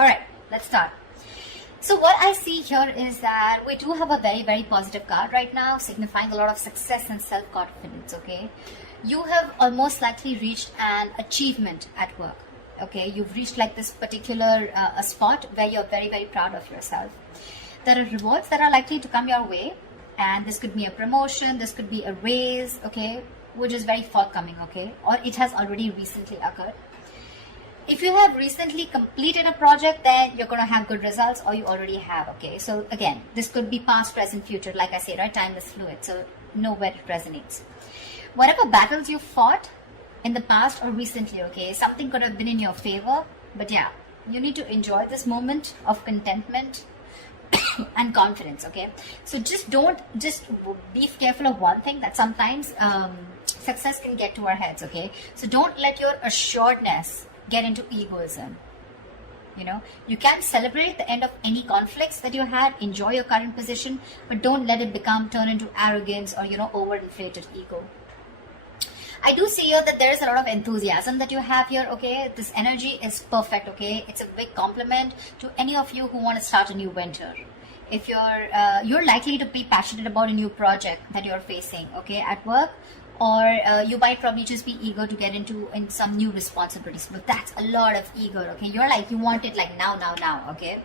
All right, let's start. So what I see here is that we do have a very, very positive card right now, signifying a lot of success and self-confidence, okay? You have almost likely reached an achievement at work, okay? You've reached like this particular a spot where you're very, very proud of yourself. There are rewards that are likely to come your way, and this could be a promotion, this could be a raise, okay? Which is very forthcoming, okay? Or it has already recently occurred. If you have recently completed a project, then you're going to have good results, or you already have, okay? So again, this could be past, present, future. Like I say, right? Time is fluid, so know where it resonates. Whatever battles you fought in the past or recently, okay, something could have been in your favor, but yeah, you need to enjoy this moment of contentment and confidence, okay? So just be careful of one thing, that sometimes success can get to our heads, okay? So don't let your assuredness get into egoism. You know, you can celebrate the end of any conflicts that you had, enjoy your current position, but don't let it turn into arrogance or, you know, overinflated ego. I do see here that there is a lot of enthusiasm that you have here, okay? This energy is perfect, okay? It's a big compliment to any of you who want to start a new venture. If you're likely to be passionate about a new project that you're facing, okay, at work, or you might probably just be eager to get into some new responsibilities, but that's a lot of eager, okay? You're like, you want it like now, okay?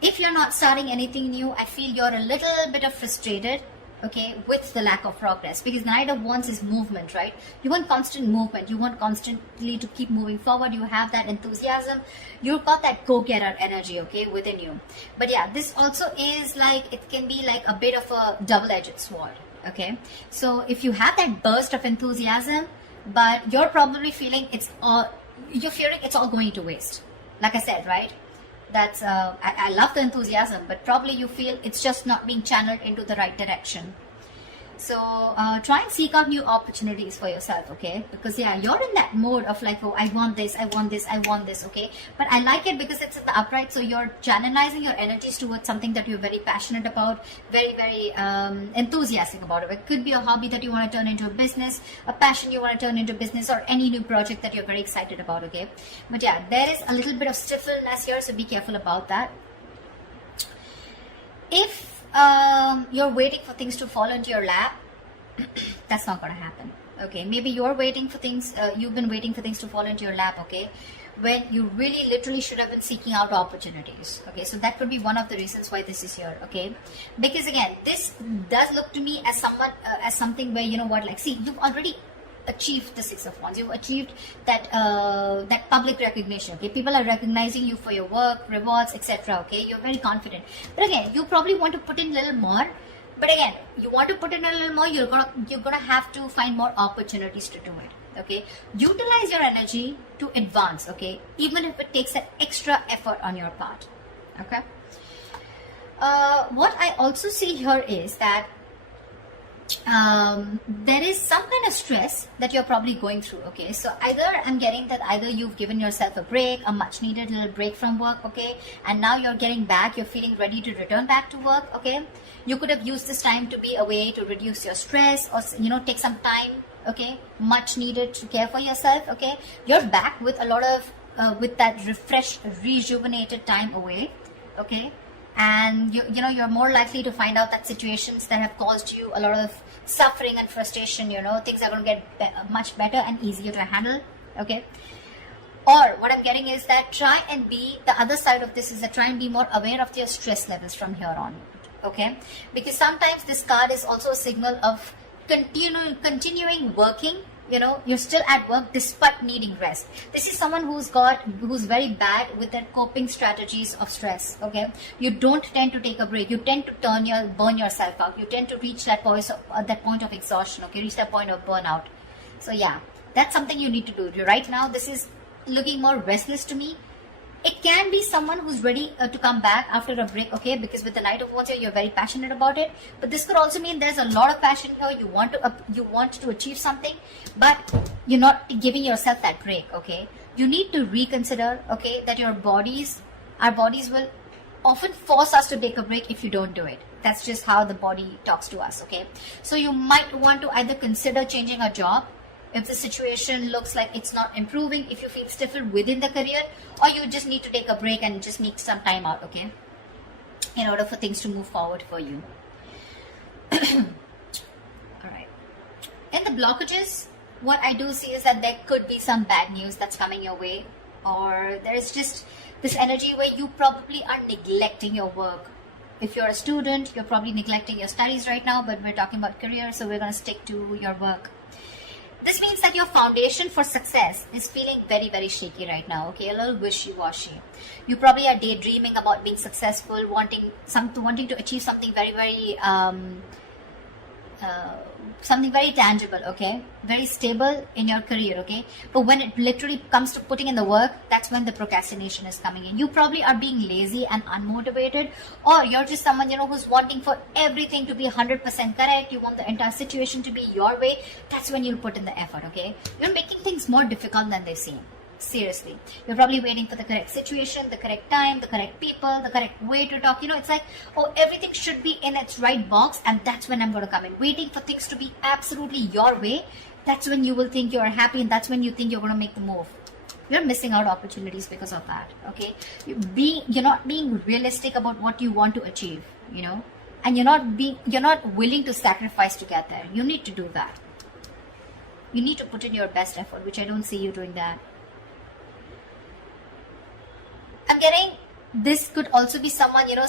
If you're not starting anything new, I feel you're a little bit of frustrated, okay, with the lack of progress, because Knight of Wands is movement, right? You want constant movement, you want constantly to keep moving forward, you have that enthusiasm, you've got that go-getter energy, okay, within you. But yeah, this also is like, it can be like a bit of a double-edged sword. Okay, so if you have that burst of enthusiasm, but you're probably feeling you're fearing it's all going to waste. Like I said, right? That's I love the enthusiasm, but probably you feel it's just not being channeled into the right direction. So try and seek out new opportunities for yourself, okay? Because yeah, you're in that mode of like, oh, I want this, okay? But I like it because it's in the upright, so you're channelizing your energies towards something that you're very passionate about, very, very enthusiastic about it. It could be a hobby that you want to turn into a business, a passion you want to turn into business, or any new project that you're very excited about, okay? But yeah, there is a little bit of stiffness here, so be careful about that. If you're waiting for things to fall into your lap, that's not going to happen, okay? Maybe you're waiting for things, you've been waiting for things to fall into your lap, okay, when you really literally should have been seeking out opportunities, okay? So that could be one of the reasons why this is here, okay? Because again, this does look to me as as something where, you know what, like, see, you've already achieved the Six of Wands. You've achieved that that public recognition, okay? People are recognizing you for your work, rewards, etc., okay? You're very confident. But again, you probably want to put in a little more. But again, you want to put in a little more, you're gonna have to find more opportunities to do it, okay? Utilize your energy to advance, okay? Even if it takes an extra effort on your part, okay? What I also see here is that there is some kind of stress that you're probably going through, okay? So I'm getting that either you've given yourself a break, a much needed little break from work, okay? And now you're getting back, you're feeling ready to return back to work, okay? You could have used this time to be away to reduce your stress, or, you know, take some time, okay? Much needed to care for yourself, okay? You're back with a lot of, with that refreshed, rejuvenated time away, okay? And you're more likely to find out that situations that have caused you a lot of suffering and frustration, you know, things are going to get much better and easier to handle, okay? Or what I'm getting is that the other side of this is that try and be more aware of your stress levels from here on, okay? Because sometimes this card is also a signal of continuing working. You know, you're still at work despite needing rest. This is someone who's very bad with their coping strategies of stress, okay? You don't tend to take a break. You tend to burn yourself out. You tend to reach that point of exhaustion, okay? Reach that point of burnout. So yeah, that's something you need to do. Right now, this is looking more restless to me. It can be someone who's ready to come back after a break, okay? Because with the Knight of Wands here, you're very passionate about it. But this could also mean there's a lot of passion here. You want to achieve something, but you're not giving yourself that break, okay? You need to reconsider, okay, that our bodies will often force us to take a break if you don't do it. That's just how the body talks to us, okay? So you might want to either consider changing a job, if the situation looks like it's not improving, if you feel stifled within the career, or you just need to take a break and just need some time out, okay, in order for things to move forward for you. All right. In the blockages, what I do see is that there could be some bad news that's coming your way, or there's just this energy where you probably are neglecting your work. If you're a student, you're probably neglecting your studies right now, but we're talking about career, so we're going to stick to your work. This means that your foundation for success is feeling very, very shaky right now, okay, a little wishy-washy. You probably are daydreaming about being successful, wanting to achieve something very, very something very tangible, okay, very stable in your career, okay, but when it literally comes to putting in the work, that's when the procrastination is coming in. You probably are being lazy and unmotivated, or you're just someone, you know, who's wanting for everything to be 100% correct. You want the entire situation to be your way. That's when you'll put in the effort, okay. You're making things more difficult than they seem. Seriously, you're probably waiting for the correct situation, the correct time, the correct people, the correct way to talk. You know, it's like, oh, everything should be in its right box, and that's when I'm going to come in. Waiting for things to be absolutely your way, that's when you will think you're happy, and that's when you think you're going to make the move. You're missing out opportunities because of that, okay. You're not being realistic about what you want to achieve, you know, and you're not willing to sacrifice to get there. You need to do that. You need to put in your best effort, which I don't see you doing that. I'm getting, this could also be someone, you know,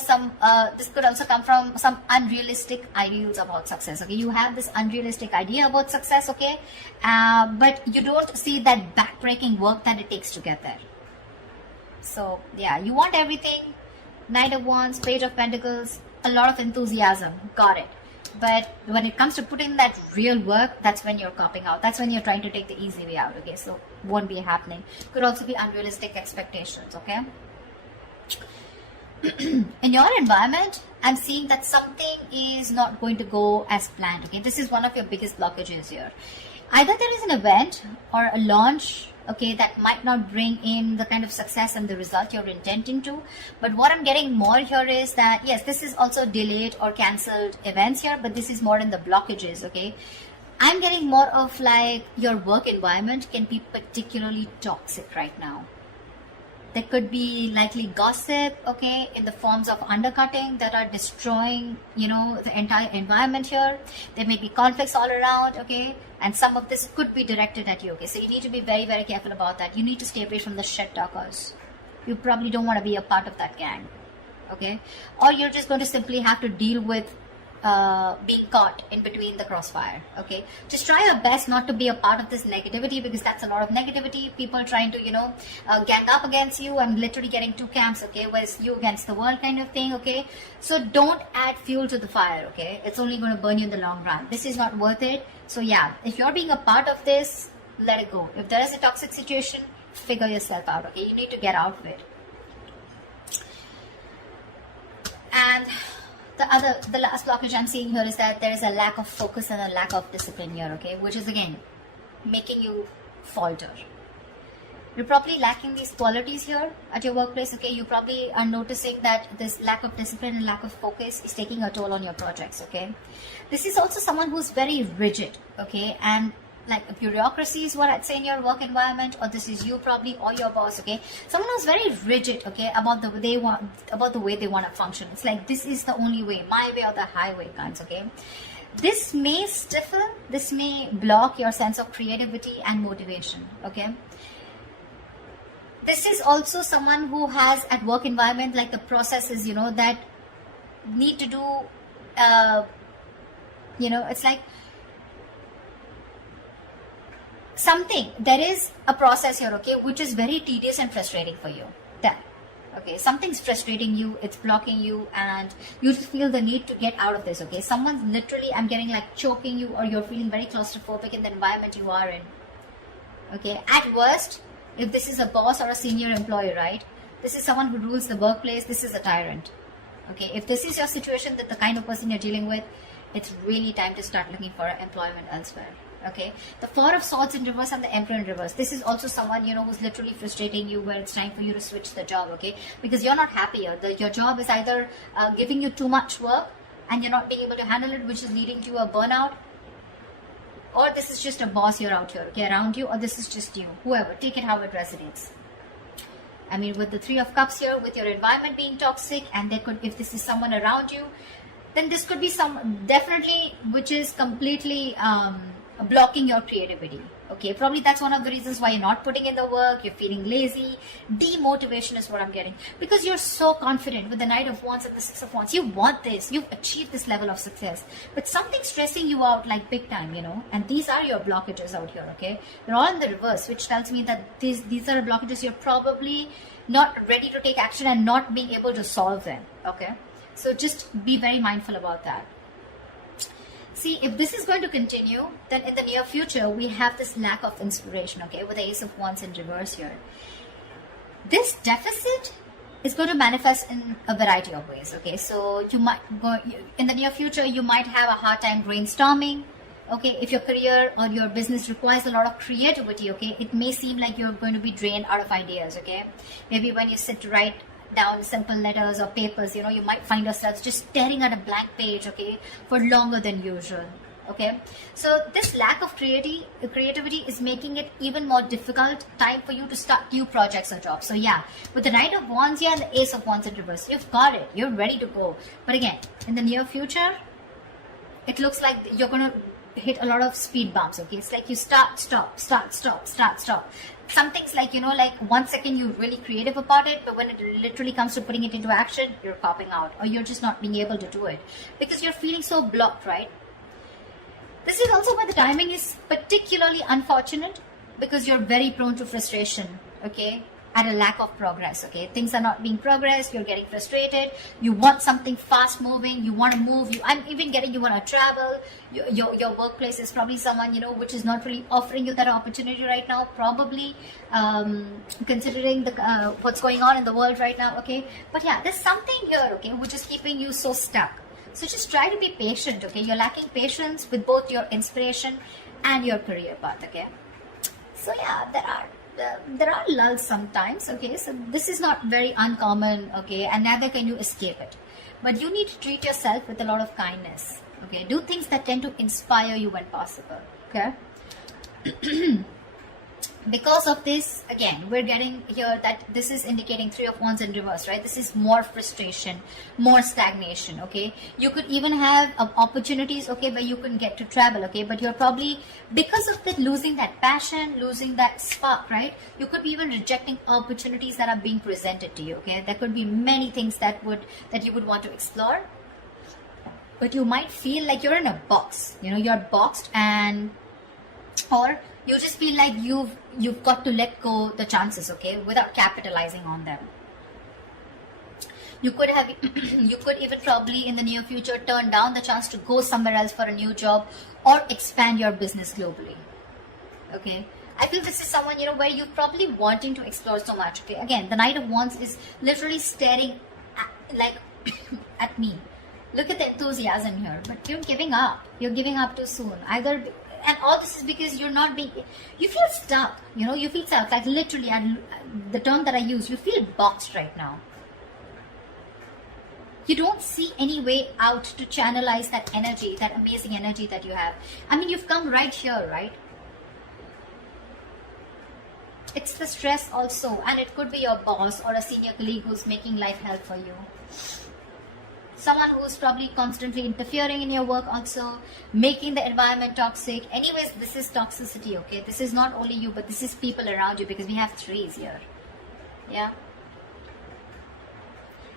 this could also come from some unrealistic ideals about success, okay. You have this unrealistic idea about success, okay, but you don't see that backbreaking work that it takes to get there. So yeah, you want everything, Knight of Wands, Page of Pentacles, a lot of enthusiasm, got it. But when it comes to putting that real work, that's when you're copping out. That's when you're trying to take the easy way out, okay. So won't be happening. Could also be unrealistic expectations, okay. In your environment, I'm seeing that something is not going to go as planned, okay. This is one of your biggest blockages here. Either there is an event or a launch, okay, that might not bring in the kind of success and the result you're intending to. But what I'm getting more here is that, yes, this is also delayed or cancelled events here, but this is more in the blockages, okay. I'm getting more of like your work environment can be particularly toxic right now. There could be likely gossip, okay, in the forms of undercutting that are destroying, you know, the entire environment here. There may be conflicts all around, okay, and some of this could be directed at you, okay. So you need to be very, very careful about that. You need to stay away from the shit talkers. You probably don't want to be a part of that gang, okay. Or you're just going to simply have to deal with being caught in between the crossfire, okay. Just try your best not to be a part of this negativity, because that's a lot of negativity. People trying to, you know, gang up against you and literally getting two camps, okay, whereas you against the world kind of thing, okay. So don't add fuel to the fire, okay. It's only going to burn you in the long run. This is not worth it. So yeah, if you're being a part of this, let it go. If there is a toxic situation, figure yourself out, okay. You need to get out of it. And the last blockage I'm seeing here is that there is a lack of focus and a lack of discipline here, okay, which is again making you falter. You're probably lacking these qualities here at your workplace, okay. You probably are noticing that this lack of discipline and lack of focus is taking a toll on your projects, okay. This is also someone who's very rigid, okay, and like a bureaucracy is what I'd say in your work environment, or this is you probably, or your boss, okay. Someone who's very rigid, okay, about the way they want to function. It's like, this is the only way, my way or the highway kinds, okay. This may stiffen, this may block your sense of creativity and motivation, okay. This is also someone who has at work environment like the processes, you know, that need to do, you know, it's like something, there is a process here, okay, which is very tedious and frustrating for you. That, okay, something's frustrating you, it's blocking you, and you just feel the need to get out of this, okay. Someone's literally, I'm getting like choking you, or you're feeling very claustrophobic in the environment you are in, okay. At worst, if this is a boss or a senior employee, right, this is someone who rules the workplace, this is a tyrant, okay. If this is your situation, that the kind of person you're dealing with, it's really time to start looking for employment elsewhere. Okay, the Four of Swords in reverse and the Emperor in reverse. This is also someone, you know, who's literally frustrating you, where it's time for you to switch the job, okay? Because you're not happier. Your job is either giving you too much work and you're not being able to handle it, which is leading to a burnout, or this is just a boss you're out here, okay, around you, or this is just you, whoever, take it how it resonates. I mean, with the Three of Cups here, with your environment being toxic, and there could, if this is someone around you, then this could be some, definitely, which is completely blocking your creativity. Okay, probably that's one of the reasons why you're not putting in the work, you're feeling lazy. Demotivation is what I'm getting. Because you're so confident with the Knight of Wands and the Six of Wands. You want this, you've achieved this level of success. But something's stressing you out like big time, you know. And these are your blockages out here, okay. They're all in the reverse, which tells me that these are blockages you're probably not ready to take action and not being able to solve them, okay. So just be very mindful about that. See, if this is going to continue, then in the near future, we have this lack of inspiration, okay, with the Ace of Wands in reverse here. This deficit is going to manifest in a variety of ways, okay. So you might go, in the near future, you might have a hard time brainstorming, okay. If your career or your business requires a lot of creativity, okay, it may seem like you're going to be drained out of ideas, okay. Maybe when you sit to write down simple letters or papers, you know, you might find yourselves just staring at a blank page, okay, for longer than usual, okay. So this lack of creativity is making it even more difficult time for you to start new projects or jobs. So yeah, with the Knight of Wands here and the Ace of Wands in reverse, you've got it, you're ready to go. But again, in the near future, it looks like you're gonna hit a lot of speed bumps, okay. It's like you start, stop, start, stop, start, stop. Some things like, you know, like 1 second you're really creative about it, but when it literally comes to putting it into action, you're popping out, or you're just not being able to do it because you're feeling so blocked, right? This is also why the timing is particularly unfortunate, because you're very prone to frustration, okay, at a lack of progress, okay. Things are not being progressed, you're getting frustrated, you want something fast moving, you want to move, I'm even getting you want to travel, your workplace is probably someone, you know, which is not really offering you that opportunity right now, probably considering the what's going on in the world right now, okay. But yeah, there's something here, okay, which is keeping you so stuck. So just try to be patient, okay. You're lacking patience with both your inspiration and your career path, okay. So yeah, there are lulls sometimes, okay. So this is not very uncommon, okay, and neither can you escape it. But you need to treat yourself with a lot of kindness, okay. Do things that tend to inspire you when possible, okay. Because of this, again, we're getting here that this is indicating Three of Wands in reverse, right? This is more frustration, more stagnation, okay? You could even have opportunities, okay, where you can get to travel, okay? But you're probably, because of that, losing that passion, losing that spark, right? You could be even rejecting opportunities that are being presented to you, okay? There could be many things that you would want to explore, but you might feel like you're in a box, you know, you're boxed, and or you just feel like you've got to let go the chances, okay, without capitalizing on them. You could have you could even probably in the near future turn down the chance to go somewhere else for a new job or expand your business globally, okay. I feel this is someone, you know, where you're probably wanting to explore so much, okay. Again, the Knight of Wands is literally staring at me. Look at the enthusiasm here, but you're giving up. You're giving up too soon. And all this is because you're not being, you feel stuck, you know, you feel stuck, like literally, and the term that I use, you feel boxed right now. You don't see any way out to channelize that energy, that amazing energy that you have. I mean, you've come right here, right? It's the stress also, and it could be your boss or a senior colleague who's making life hell for you. Someone who's probably constantly interfering in your work also, making the environment toxic. Anyways, this is toxicity, okay? This is not only you, but this is people around you, because we have threes here. Yeah.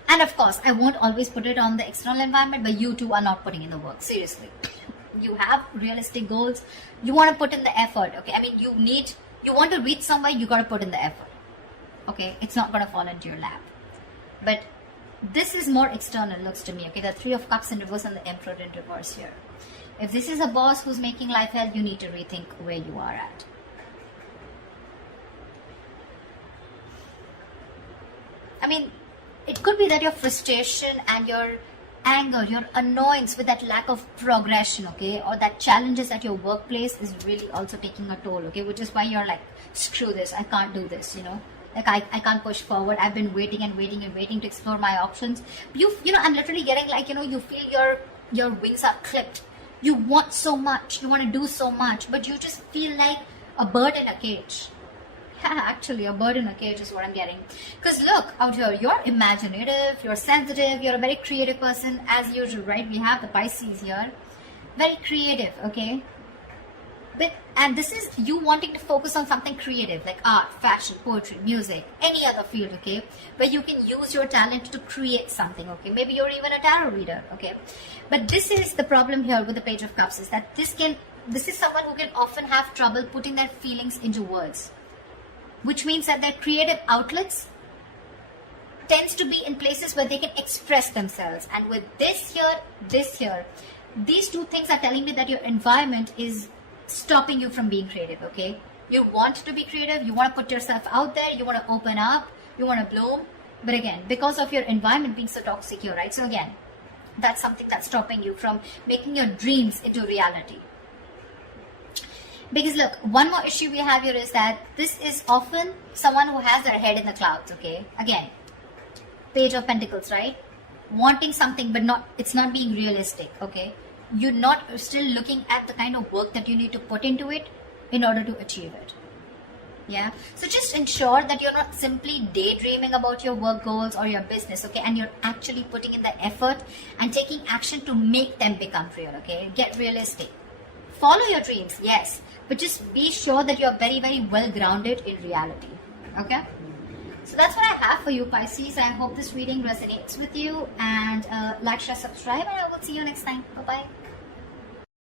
And of course, I won't always put it on the external environment, but you too are not putting in the work. Seriously. You have realistic goals. You want to put in the effort, okay? I mean, you want to reach somewhere, you got to put in the effort. Okay? It's not going to fall into your lap. But this is more external, looks to me, okay? The Three of Cups in reverse and the Emperor in reverse here. If this is a boss who's making life hell, you need to rethink where you are at. I mean, it could be that your frustration and your anger, your annoyance with that lack of progression, okay, or that challenges at your workplace is really also taking a toll, okay, which is why you're like, screw this, I can't do this, you know. Like I can't push forward. I've been waiting and waiting and waiting to explore my options. You know, I'm literally getting like, you know, you feel your wings are clipped You want so much, you want to do so much, but you just feel like a bird in a cage. Actually, a bird in a cage is what I'm getting. Because look, out here, you're imaginative, you're sensitive, you're a very creative person as usual, right? We have the Pisces here. Very creative, okay? And this is you wanting to focus on something creative like art, fashion, poetry, music, any other field, okay? Where you can use your talent to create something, okay? Maybe you're even a tarot reader, okay? But this is the problem here with the Page of Cups, is that this is someone who can often have trouble putting their feelings into words. Which means that their creative outlets tends to be in places where they can express themselves. And with this here, these two things are telling me that your environment is stopping you from being creative, okay? You want to be creative, you want to put yourself out there, you want to open up, you want to bloom. But again, because of your environment being so toxic here, right? So again, that's something that's stopping you from making your dreams into reality. Because look, one more issue we have here is that this is often someone who has their head in the clouds, okay? Again, Page of Pentacles, right? Wanting something, but it's not being realistic, okay? You're not still looking at the kind of work that you need to put into it in order to achieve it. Yeah. So just ensure that you're not simply daydreaming about your work goals or your business, okay? And you're actually putting in the effort and taking action to make them become real, okay? Get realistic. Follow your dreams, yes, but just be sure that you're very, very well grounded in reality, okay? So that's what I have for you, Pisces. I hope this reading resonates with you, and like, share, subscribe, and I will see you next time. Bye-bye.